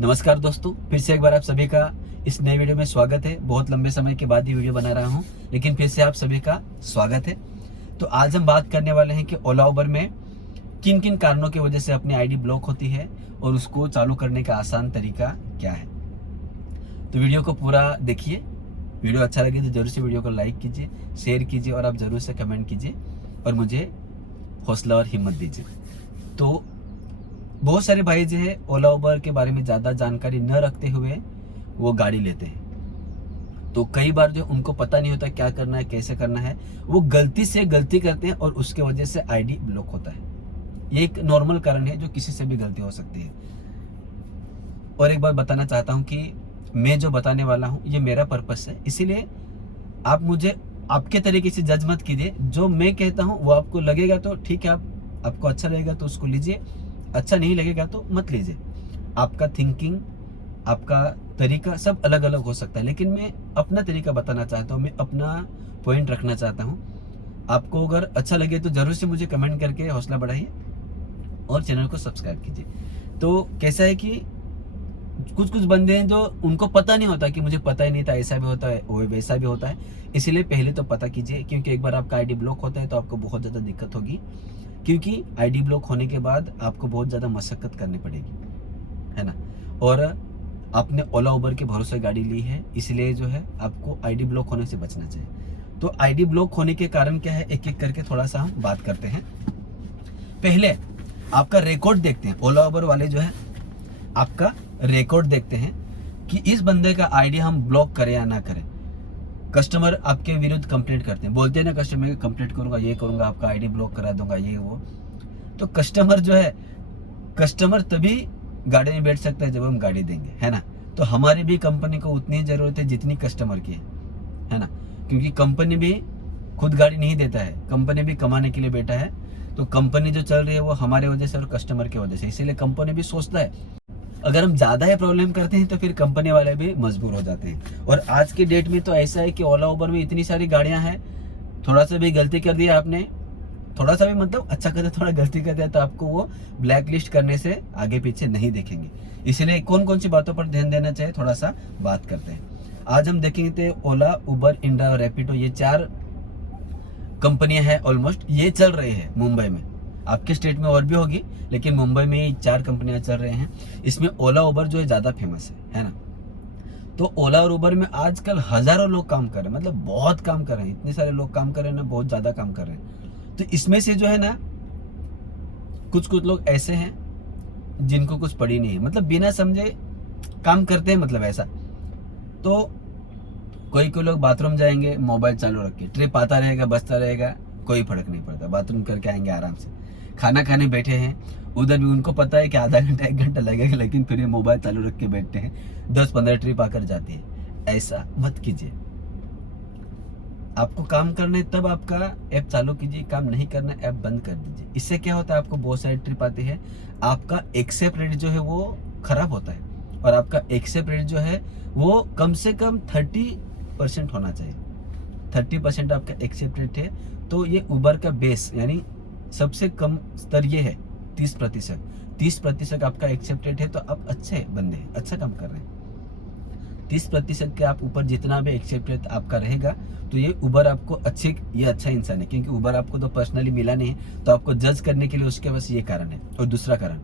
नमस्कार दोस्तों, फिर से एक बार आप सभी का इस नए वीडियो में स्वागत है। बहुत लंबे समय के बाद ये वीडियो बना रहा हूँ, लेकिन फिर से आप सभी का स्वागत है। तो आज हम बात करने वाले हैं कि ओला उबर में किन किन कारणों की वजह से अपनी आईडी ब्लॉक होती है और उसको चालू करने का आसान तरीका क्या है। तो वीडियो को पूरा देखिए। वीडियो अच्छा लगे तो जरूर से वीडियो को लाइक कीजिए, शेयर कीजिए और आप जरूर से कमेंट कीजिए और मुझे हौसला और हिम्मत दीजिए। तो बहुत सारे भाई जो है ओला उबर के बारे में ज़्यादा जानकारी न रखते हुए वो गाड़ी लेते हैं। तो कई बार जो उनको पता नहीं होता क्या करना है, कैसे करना है, वो गलती से गलती करते हैं और उसके वजह से आईडी ब्लॉक होता है। ये एक नॉर्मल कारण है जो किसी से भी गलती हो सकती है। और एक बात बताना चाहता हूँ कि मैं जो बताने वाला हूँ ये मेरा पर्पस है, इसीलिए आप मुझे आपके तरीके से जज मत कीजिए। जो मैं कहता हूँ वो आपको लगेगा तो ठीक है, आपको अच्छा लगेगा तो उसको लीजिए, अच्छा नहीं लगेगा तो मत लीजिए। आपका थिंकिंग, आपका तरीका सब अलग अलग हो सकता है, लेकिन मैं अपना तरीका बताना चाहता हूँ, मैं अपना पॉइंट रखना चाहता हूँ। आपको अगर अच्छा लगे तो जरूर से मुझे कमेंट करके हौसला बढ़ाइए और चैनल को सब्सक्राइब कीजिए। तो कैसा है कि कुछ कुछ बंदे हैं जो उनको पता नहीं होता कि मुझे पता ही नहीं था ऐसा भी होता है, वो वैसा भी होता है। इसीलिए पहले तो पता कीजिए, क्योंकि एक बार आपका आईडी ब्लॉक होता है तो आपको बहुत ज़्यादा दिक्कत होगी। क्योंकि आईडी ब्लॉक होने के बाद आपको बहुत ज़्यादा मशक्कत करनी पड़ेगी, है ना। और आपने ओला उबर के भरोसे गाड़ी ली है, इसलिए जो है आपको आईडी ब्लॉक होने से बचना चाहिए। तो आईडी ब्लॉक होने के कारण क्या है, एक एक करके थोड़ा सा हम बात करते हैं। पहले आपका रिकॉर्ड देखते हैं। ओला उबर वाले जो है आपका रिकॉर्ड देखते हैं कि इस बंदे का आईडी हम ब्लॉक करें या ना करें। कस्टमर आपके विरुद्ध कंप्लेंट करते हैं, बोलते हैं ना कस्टमर कंप्लेंट करूंगा, ये करूंगा, आपका आईडी ब्लॉक करा दूंगा, ये वो। तो कस्टमर जो है, कस्टमर तभी गाड़ी में बैठ सकता है जब हम गाड़ी देंगे, है ना। तो हमारी भी कंपनी को उतनी जरूरत है जितनी कस्टमर की है ना। क्योंकि कंपनी भी खुद गाड़ी नहीं देता है, कंपनी भी कमाने के लिए बैठा है। तो कंपनी जो चल रही है वो हमारे वजह से और कस्टमर की वजह से, इसीलिए कंपनी भी सोचता है अगर हम ज़्यादा ही प्रॉब्लम करते हैं तो फिर कंपनी वाले भी मजबूर हो जाते हैं। और आज के डेट में तो ऐसा है कि ओला उबर में इतनी सारी गाड़ियां हैं, थोड़ा सा भी गलती कर दिया आपने, थोड़ा सा भी मतलब अच्छा कर दिया, थोड़ा गलती कर दिया तो आपको वो ब्लैक लिस्ट करने से आगे पीछे नहीं देखेंगे। इसलिए कौन कौन सी बातों पर ध्यान देना चाहिए, थोड़ा सा बात करते हैं। आज हम देखेंगे तो ओला, उबर, इंडा और रैपिडो, ये 4 कंपनियां हैं ऑलमोस्ट, ये चल रही है मुंबई में। आपके स्टेट में और भी होगी, लेकिन मुंबई में ये 4 कंपनियां चल रहे हैं। इसमें ओला उबर जो है ज़्यादा फेमस है ना। तो ओला और उबर में आजकल हज़ारों लोग काम कर रहे हैं, मतलब बहुत काम कर रहे हैं। इतने सारे लोग काम कर रहे हैं ना, बहुत ज़्यादा काम कर रहे हैं। तो इसमें से जो है ना, कुछ कुछ लोग ऐसे हैं जिनको कुछ पड़ी नहीं है, मतलब बिना समझे काम करते हैं, मतलब ऐसा। तो कोई कोई लोग बाथरूम जाएंगे मोबाइल चालू रख के, ट्रिप आता रहेगा, बजता रहेगा, कोई फर्क नहीं पड़ता, बाथरूम करके आएंगे आराम से। खाना खाने बैठे हैं, उधर भी उनको पता है कि आधा घंटा 1 घंटा लगेगा, लेकिन फिर ये मोबाइल चालू रख के बैठते हैं। 10-15 ट्रिप आकर जाती है। ऐसा मत कीजिए। आपको काम करना है तब आपका ऐप चालू कीजिए, काम नहीं करना ऐप बंद कर दीजिए। इससे क्या होता है, आपको बहुत सारी ट्रिप आती है, आपका एक्सेप्ट रेट जो है वो खराब होता है। और आपका एक्सेप्ट रेट जो है वो कम से कम 30% होना चाहिए। 30% आपका एक्सेप्ट रेट है तो ये उबर का बेस यानी सबसे कम स्तर ये है 30%। 30% आपका एक्सेप्ट रेट है तो आप अच्छे बंदे हैं, अच्छा काम कर रहे हैं। 30% के आप ऊपर जितना भी एक्सेप्ट रेट आपका रहेगा तो ये उबर आपको ये अच्छा इंसान है। क्योंकि उबर आपको तो पर्सनली मिला नहीं है, तो आपको जज करने के लिए उसके पास ये कारण है। और दूसरा कारण,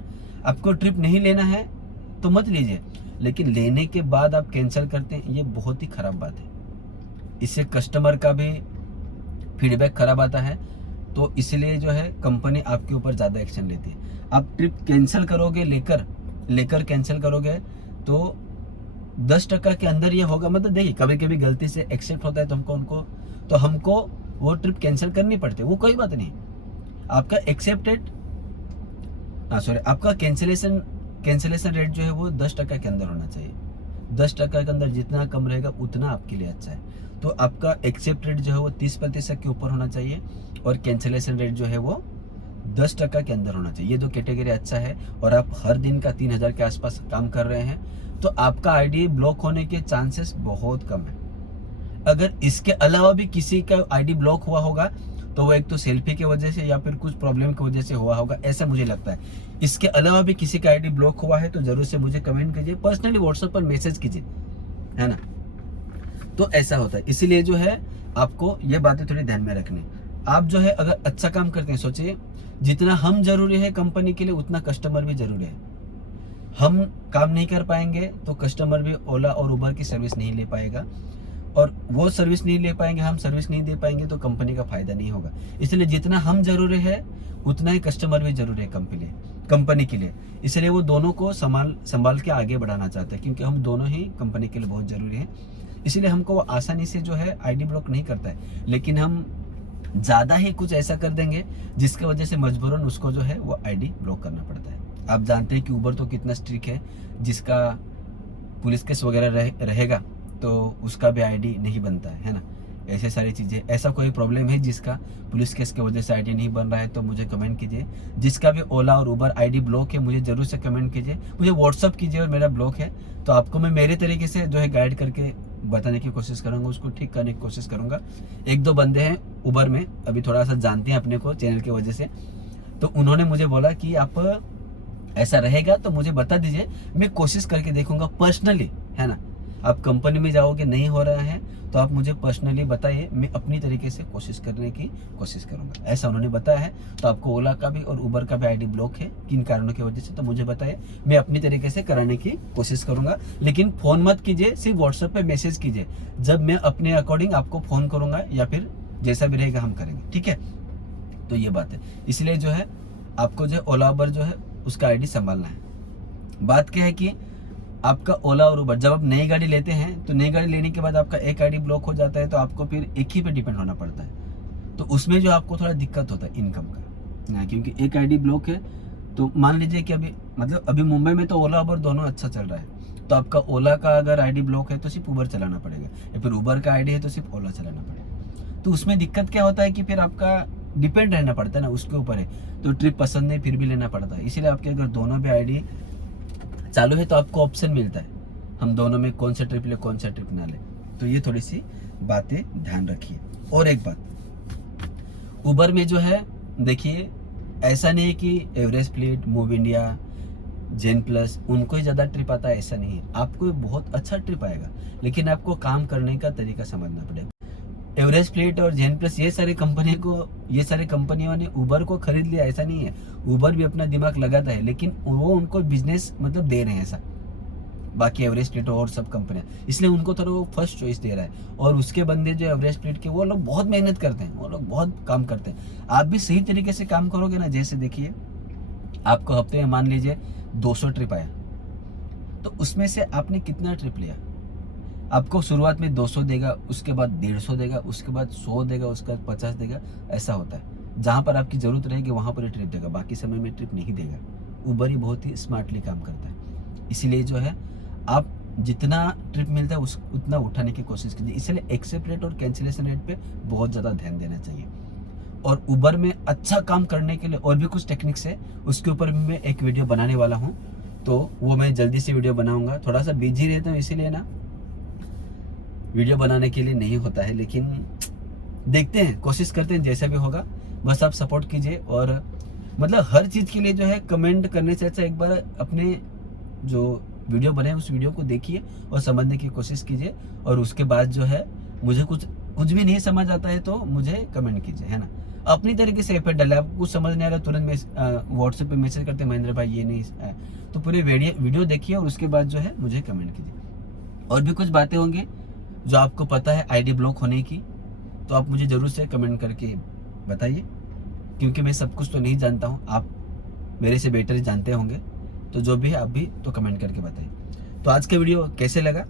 आपको ट्रिप नहीं लेना है तो मत लीजिए, लेकिन लेने के बाद आप कैंसिल करते हैं, ये बहुत ही खराब बात है। इससे कस्टमर का भी फीडबैक खराब आता है। तो इसलिए जो है कंपनी आपके ऊपर ज़्यादा एक्शन लेती है। आप ट्रिप कैंसिल करोगे, लेकर कैंसिल करोगे तो 10% के अंदर ये होगा। मतलब देखिए, कभी कभी गलती से एक्सेप्ट होता है तो हमको वो ट्रिप कैंसिल करनी पड़ती है, वो कोई बात नहीं। आपका आपका कैंसिलेशन रेट जो है वो 10% के अंदर होना चाहिए। 10% के अंदर जितना कम रहेगा उतना आपके लिए अच्छा है। तो आपका एक्सेप्ट रेट जो है वो 30% के ऊपर होना चाहिए और कैंसिलेशन रेट जो है वो 10% के अंदर होना चाहिए। ये 2 कैटेगरी अच्छा है। और आप हर दिन का 3000 के आसपास काम कर रहे हैं तो आपका आईडी ब्लॉक होने के चांसेस बहुत कम है। अगर इसके अलावा भी किसी का आईडी ब्लॉक हुआ होगा तो वो एक तो सेल्फी की वजह से या फिर कुछ प्रॉब्लम की वजह से हुआ होगा, ऐसा मुझे लगता है। इसके अलावा भी किसी का आईडी ब्लॉक हुआ है तो जरूर से मुझे कमेंट कीजिए, पर्सनली व्हाट्सएप पर मैसेज कीजिए, है ना। तो ऐसा होता है, इसीलिए जो है आपको ये बातें थोड़ी ध्यान में रखनी। आप जो है अगर अच्छा काम करते हैं, सोचिए जितना हम जरूरी है कंपनी के लिए उतना कस्टमर भी जरूरी है। हम काम नहीं कर पाएंगे तो कस्टमर भी ओला और उबर की सर्विस नहीं ले पाएगा, और वो सर्विस नहीं ले पाएंगे, हम सर्विस नहीं दे पाएंगे तो कंपनी का फायदा नहीं होगा। इसलिए जितना हम जरूरी है उतना ही कस्टमर भी जरूरी है कंपनी के लिए। इसलिए वो दोनों को संभाल के आगे बढ़ाना चाहते हैं, क्योंकि हम दोनों ही कंपनी के लिए बहुत जरूरी है। इसलिए हमको आसानी से जो है आईडी ब्लॉक नहीं करता है, लेकिन हम ज़्यादा ही कुछ ऐसा कर देंगे जिसकी वजह से मजबूरन उसको जो है वो आईडी ब्लॉक करना पड़ता है। आप जानते हैं कि उबर तो कितना स्ट्रिक्ट है, जिसका पुलिस केस वगैरह रहेगा तो उसका भी आईडी नहीं बनता है ना। ऐसे सारी चीज़ें, ऐसा कोई प्रॉब्लम है जिसका पुलिस केस की वजह से आईडी नहीं बन रहा है तो मुझे कमेंट कीजिए। जिसका भी ओला और उबर आईडी ब्लॉक है मुझे ज़रूर से कमेंट कीजिए, मुझे व्हाट्सअप कीजिए और मेरा ब्लॉक है तो आपको मैं मेरे तरीके से जो है गाइड करके बताने की कोशिश करूँगा, उसको ठीक करने की कोशिश करूँगा। एक दो बंदे हैं उबर में अभी थोड़ा सा जानते हैं अपने को चैनल की वजह से, तो उन्होंने मुझे बोला कि आप ऐसा रहेगा तो मुझे बता दीजिए, मैं कोशिश करके देखूंगा पर्सनली, है ना। आप कंपनी में जाओगे नहीं हो रहा है तो आप मुझे पर्सनली बताइए, मैं अपनी तरीके से कोशिश करने की कोशिश करूंगा, ऐसा उन्होंने बताया है। तो आपको ओला का भी और उबर का भी आईडी ब्लॉक है किन कारणों की वजह से तो मुझे बताइए, मैं अपनी तरीके से कराने की कोशिश करूंगा। लेकिन फ़ोन मत कीजिए, सिर्फ व्हाट्सएप पे मैसेज कीजिए, जब मैं अपने अकॉर्डिंग आपको फ़ोन करूँगा या फिर जैसा भी रहेगा हम करेंगे, ठीक है। तो ये बात है, इसलिए जो है आपको जो है ओला उबर जो है उसका आईडी संभालना है। बात क्या है कि आपका ओला और उबर जब आप नई गाड़ी लेते हैं तो नई गाड़ी लेने के बाद आपका एक आईडी ब्लॉक हो जाता है तो आपको फिर एक ही पे डिपेंड होना पड़ता है, तो उसमें जो आपको थोड़ा दिक्कत होता है इनकम का ना, क्योंकि एक आईडी ब्लॉक है। तो मान लीजिए कि अभी मुंबई में तो ओला उबर दोनों अच्छा चल रहा है, तो आपका ओला का अगर आईडी ब्लॉक है तो सिर्फ उबर चलाना पड़ेगा, या फिर उबर का आईडी है तो सिर्फ ओला चलाना पड़ेगा। तो उसमें दिक्कत क्या होता है कि फिर आपका डिपेंड रहना पड़ता है ना, उसके ऊपर है, तो ट्रिप पसंद नहीं फिर भी लेना पड़ता है। इसीलिए आपके अगर दोनों भी आईडी चालू है तो आपको ऑप्शन मिलता है हम दोनों में कौन सा ट्रिप ले कौन सा ट्रिप ना ले। तो ये थोड़ी सी बातें ध्यान रखिए। और एक बात, उबर में जो है देखिए ऐसा नहीं है कि एवरेस्ट फ्लीट, मूव इंडिया, जेन प्लस उनको ही ज़्यादा ट्रिप आता है, ऐसा नहीं है। आपको बहुत अच्छा ट्रिप आएगा, लेकिन आपको काम करने का तरीका समझना पड़ेगा। एवरेस्ट फ्लीट और जेन प्लस ये सारे कंपनियों ने उबर को खरीद लिया, ऐसा नहीं है। उबर भी अपना दिमाग लगाता है, लेकिन वो उनको बिजनेस मतलब दे रहे हैं ऐसा, बाकी एवरेस्ट फ्लीट और सब कंपनियां, इसलिए उनको थोड़ा वो फर्स्ट चॉइस दे रहा है। और उसके बंदे जो एवरेस्ट फ्लीट के वो लोग बहुत मेहनत करते हैं, वो लोग बहुत काम करते हैं। आप भी सही तरीके से काम करोगे ना, जैसे देखिए आपको हफ्ते में मान लीजिए 200 ट्रिप आया, तो उसमें से आपने कितना ट्रिप लिया, आपको शुरुआत में 200 देगा, उसके बाद 150 देगा, उसके बाद 100 देगा, उसके बाद 50 देगा, ऐसा होता है। जहाँ पर आपकी ज़रूरत रहेगी वहाँ पर ही ट्रिप देगा, बाकी समय में ट्रिप नहीं देगा। उबर ही बहुत ही स्मार्टली काम करता है, इसीलिए जो है आप जितना ट्रिप मिलता है उतना उठाने की कोशिश कीजिए। इसलिए एक्सेप्ट रेट और कैंसिलेशन रेट पे बहुत ज़्यादा ध्यान देना चाहिए। और उबर में अच्छा काम करने के लिए और भी कुछ टेक्निक्स है, उसके ऊपर भी मैं एक वीडियो बनाने वाला हूँ, तो वो मैं जल्दी से वीडियो बनाऊँगा। थोड़ा सा बिजी रहता हूँ इसीलिए ना वीडियो बनाने के लिए नहीं होता है, लेकिन देखते हैं, कोशिश करते हैं, जैसा भी होगा बस आप सपोर्ट कीजिए। और मतलब हर चीज़ के लिए जो है कमेंट करने से अच्छा एक बार अपने जो वीडियो बने उस वीडियो को देखिए और समझने की कोशिश कीजिए, और उसके बाद जो है मुझे कुछ भी नहीं समझ आता है तो मुझे कमेंट कीजिए, है ना। अपनी तरीके से एफर्ट डाले, आपको कुछ समझ नहीं आ रहा तुरंत व्हाट्सएप पे मैसेज करते महेंद्र भाई ये नहीं है, तो पूरे वीडियो देखिए और उसके बाद जो है मुझे कमेंट कीजिए। और भी कुछ बातें होंगी जो आपको पता है आईडी ब्लॉक होने की, तो आप मुझे ज़रूर से कमेंट करके बताइए, क्योंकि मैं सब कुछ तो नहीं जानता हूँ, आप मेरे से बेटर जानते होंगे, तो जो भी है आप भी तो कमेंट करके बताइए। तो आज का वीडियो कैसे लगा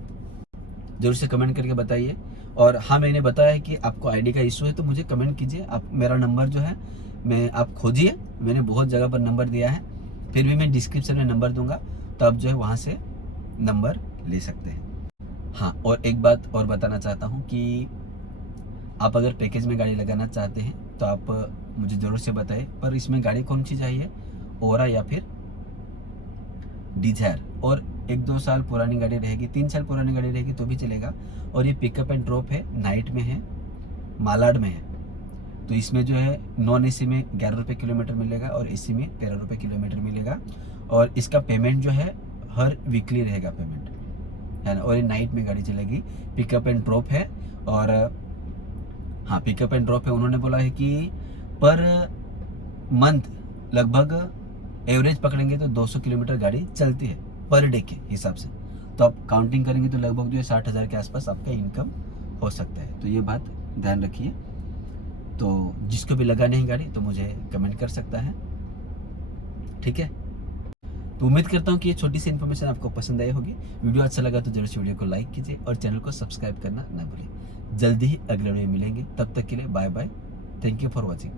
ज़रूर से कमेंट करके बताइए। और हाँ, मैंने बताया कि आपको आईडी का इशू है तो मुझे कमेंट कीजिए। आप मेरा नंबर जो है आप खोजिए, मैंने बहुत जगह पर नंबर दिया है, फिर भी मैं डिस्क्रिप्शन में नंबर दूंगा, तो आप जो है वहाँ से नंबर ले सकते हैं। हाँ, और एक बात और बताना चाहता हूँ कि आप अगर पैकेज में गाड़ी लगाना चाहते हैं तो आप मुझे ज़रूर से बताएं, पर इसमें गाड़ी कौन सी चाहिए, ओरा या फिर डिजायर। और 1-2 साल पुरानी गाड़ी रहेगी, 3 साल पुरानी गाड़ी रहेगी तो भी चलेगा। और ये पिकअप एंड ड्रॉप है, नाइट में है, मालाड में है, तो इसमें जो है नॉन एसी में 11 रुपये किलोमीटर मिलेगा और एसी में 13 रुपये किलोमीटर मिलेगा। और इसका पेमेंट जो है हर वीकली रहेगा पेमेंट, है ना। और ये नाइट में गाड़ी चलेगी, पिकअप एंड ड्रॉप है। और हाँ, पिकअप एंड ड्रॉप है। उन्होंने बोला है कि पर मंथ लगभग एवरेज पकड़ेंगे तो 200 किलोमीटर गाड़ी चलती है पर डे के हिसाब से। तो आप काउंटिंग करेंगे तो लगभग जो है 60,000 के आसपास आपका इनकम हो सकता है। तो ये बात ध्यान रखिए। तो जिसको भी लगानी है गाड़ी तो मुझे कमेंट कर सकता है, ठीक है। तो उम्मीद करता हूँ कि ये छोटी सी इन्फॉर्मेशन आपको पसंद आई होगी। वीडियो अच्छा लगा तो जरूर से वीडियो को लाइक कीजिए और चैनल को सब्सक्राइब करना ना भूलिए। जल्दी ही अगले वीडियो में मिलेंगे, तब तक के लिए bye bye. Thank you for watching.